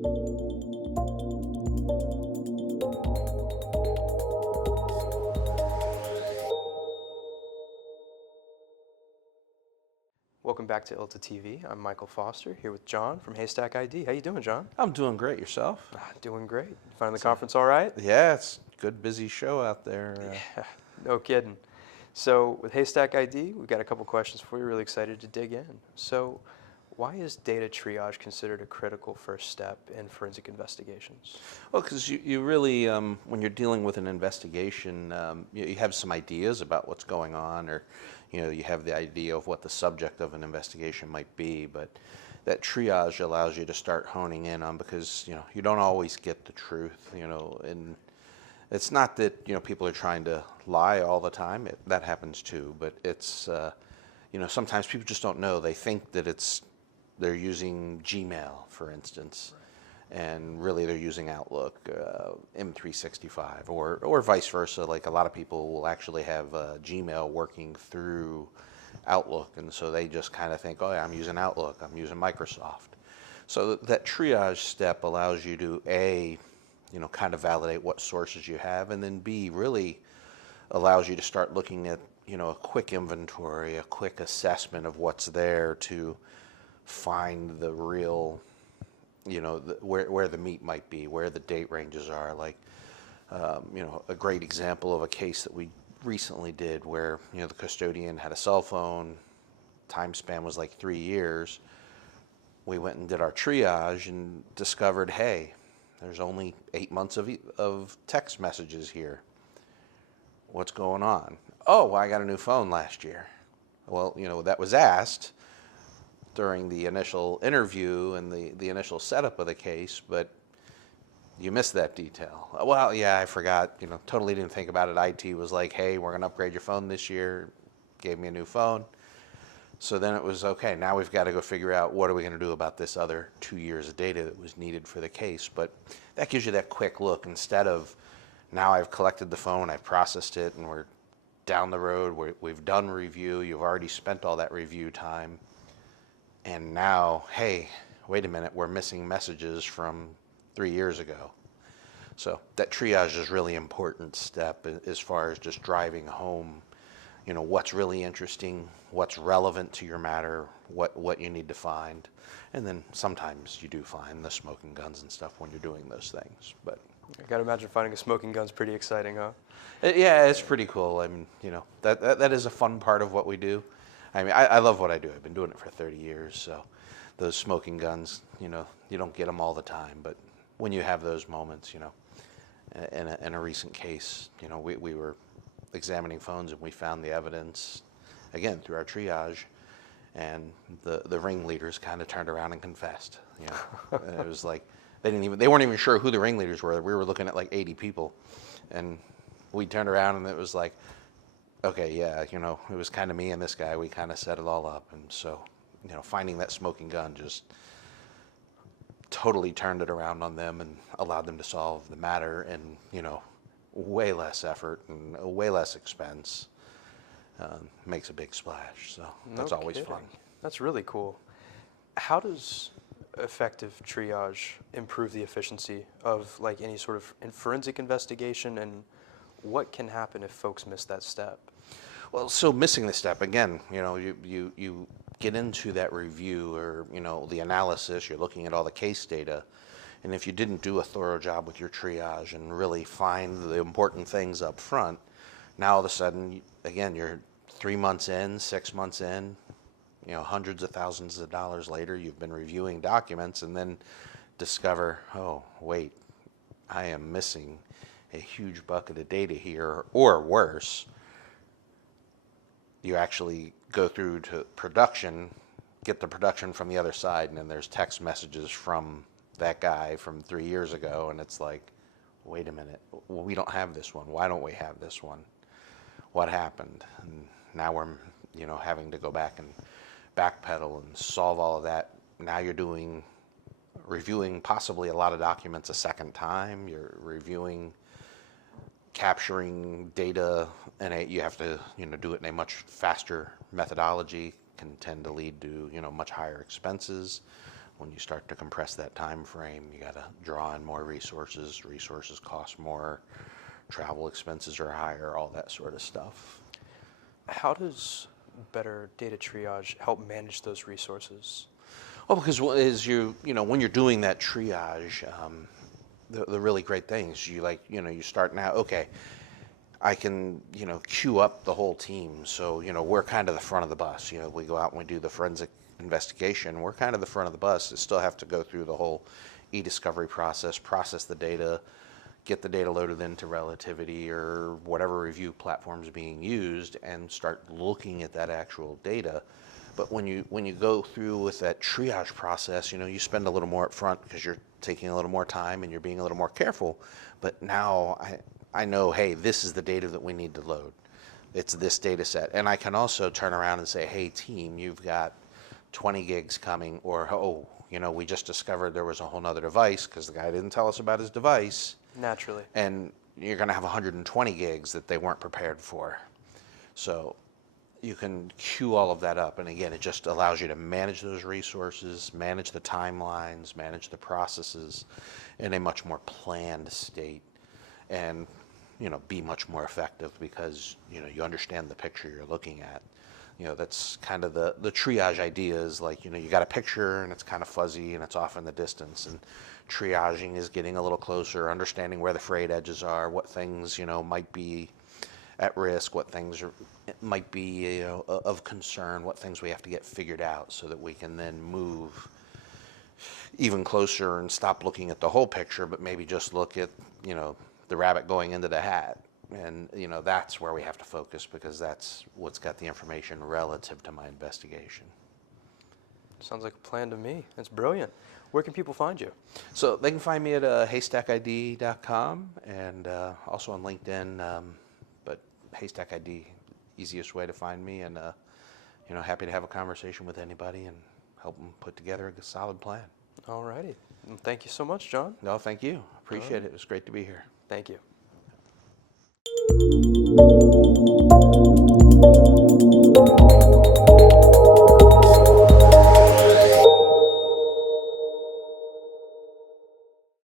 Welcome back to ILTA TV. I'm Michael Foster here with John from HaystackID. How you doing, John? I'm doing great. Yourself? Doing great. Finding the conference all right? Yeah, it's a good, busy show out there. Yeah, no kidding. So with HaystackID, we've got a couple questions for you. Really excited to dig in. So why is data triage considered a critical first step in forensic investigations? Well, because you really, when you're dealing with an investigation, you have some ideas about what's going on, or you have the idea of what the subject of an investigation might be, but that triage allows you to start honing in on, because you don't always get the truth, and it's not that people are trying to lie all the time. That happens too, but it's sometimes people just don't know. They think that they're using Gmail, for instance, and really they're using Outlook, M365, or vice versa. Like, a lot of people will actually have Gmail working through Outlook, and so they just kind of think, oh yeah, I'm using Outlook, I'm using Microsoft. So that triage step allows you to kind of validate what sources you have, and then B, really allows you to start looking at a quick inventory, a quick assessment of what's there to find the real, where the meat might be, where the date ranges are. Like, a great example of a case that we recently did where, the custodian had a cell phone, time span was like 3 years. We went and did our triage and discovered, hey, there's only 8 months of text messages here. What's going on? Oh, well, I got a new phone last year. Well, that was asked during the initial interview and the initial setup of the case, but you missed that detail. Well, yeah, I forgot, totally didn't think about it. IT was like, hey, we're going to upgrade your phone this year, gave me a new phone. So then it was, okay, now we've got to go figure out what are we going to do about this other 2 years of data that was needed for the case. But that gives you that quick look, instead of, now I've collected the phone, I've processed it, and we're down the road, we've done review, you've already spent all that review time. And now, hey, wait a minute, we're missing messages from 3 years ago. So that triage is a really important step as far as just driving home, what's really interesting, what's relevant to your matter, what you need to find. And then sometimes you do find the smoking guns and stuff when you're doing those things. But I gotta imagine finding a smoking gun's pretty exciting, huh? yeah, it's pretty cool. I mean, that is a fun part of what we do. I mean, I love what I do. I've been doing it for 30 years, so those smoking guns, you don't get them all the time, but when you have those moments, in a recent case, we were examining phones and we found the evidence, again, through our triage, and the ringleaders kind of turned around and confessed, and it was like, they weren't even sure who the ringleaders were. We were looking at like 80 people, and we turned around and it was like, okay, yeah, it was kind of me and this guy. We kind of set it all up. And so, finding that smoking gun just totally turned it around on them and allowed them to solve the matter in, way less effort and way less expense. Makes a big splash. So that's always fun. That's really cool. How does effective triage improve the efficiency of like any sort of forensic investigation, and what can happen if folks miss that step? Well, so missing the step, again, you get into that review or, the analysis, you're looking at all the case data, and if you didn't do a thorough job with your triage and really find the important things up front, now all of a sudden, again, you're 3 months in, 6 months in, hundreds of thousands of dollars later, you've been reviewing documents and then discover, oh, wait, I am missing a huge bucket of data here, or worse, you actually go through to production, get the production from the other side, and then there's text messages from that guy from 3 years ago, and it's like, wait a minute, we don't have this one. Why don't we have this one? What happened? And now we're, having to go back and backpedal and solve all of that. Now you're reviewing possibly a lot of documents a second time. You're reviewing, capturing data, and you have to do it in a much faster methodology. Can tend to lead to much higher expenses, when you start to compress that time frame, you got to draw in more resources. Resources cost more. Travel expenses are higher. All that sort of stuff. How does better data triage help manage those resources? Well, because as when you're doing that triage, the really great things you start now. Okay, I can queue up the whole team. So we're kind of the front of the bus. We go out and we do the forensic investigation. We're kind of the front of the bus. They still have to go through the whole e-discovery process, process the data, get the data loaded into Relativity or whatever review platform is being used, and start looking at that actual data. But when you go through with that triage process, you spend a little more up front because you're taking a little more time and you're being a little more careful. But now I know, hey, this is the data that we need to load. It's this data set. And I can also turn around and say, hey, team, you've got 20 gigs coming, or, we just discovered there was a whole nother device because the guy didn't tell us about his device. Naturally. And you're going to have 120 gigs that they weren't prepared for. So you can queue all of that up. And again, it just allows you to manage those resources, manage the timelines, manage the processes in a much more planned state, and be much more effective because you understand the picture you're looking at. That's kind of the triage idea is like, you got a picture and it's kind of fuzzy and it's off in the distance, and triaging is getting a little closer, understanding where the frayed edges are, what things might be at risk, what things might be of concern, what things we have to get figured out so that we can then move even closer and stop looking at the whole picture, but maybe just look at the rabbit going into the hat. And that's where we have to focus because that's what's got the information relative to my investigation. Sounds like a plan to me. That's brilliant. Where can people find you? So they can find me at HaystackID.com and also on LinkedIn. But HaystackID, easiest way to find me, and happy to have a conversation with anybody and help them put together a solid plan. All righty. Thank you so much, John. No, thank you. Appreciate it. It was great to be here. Thank you.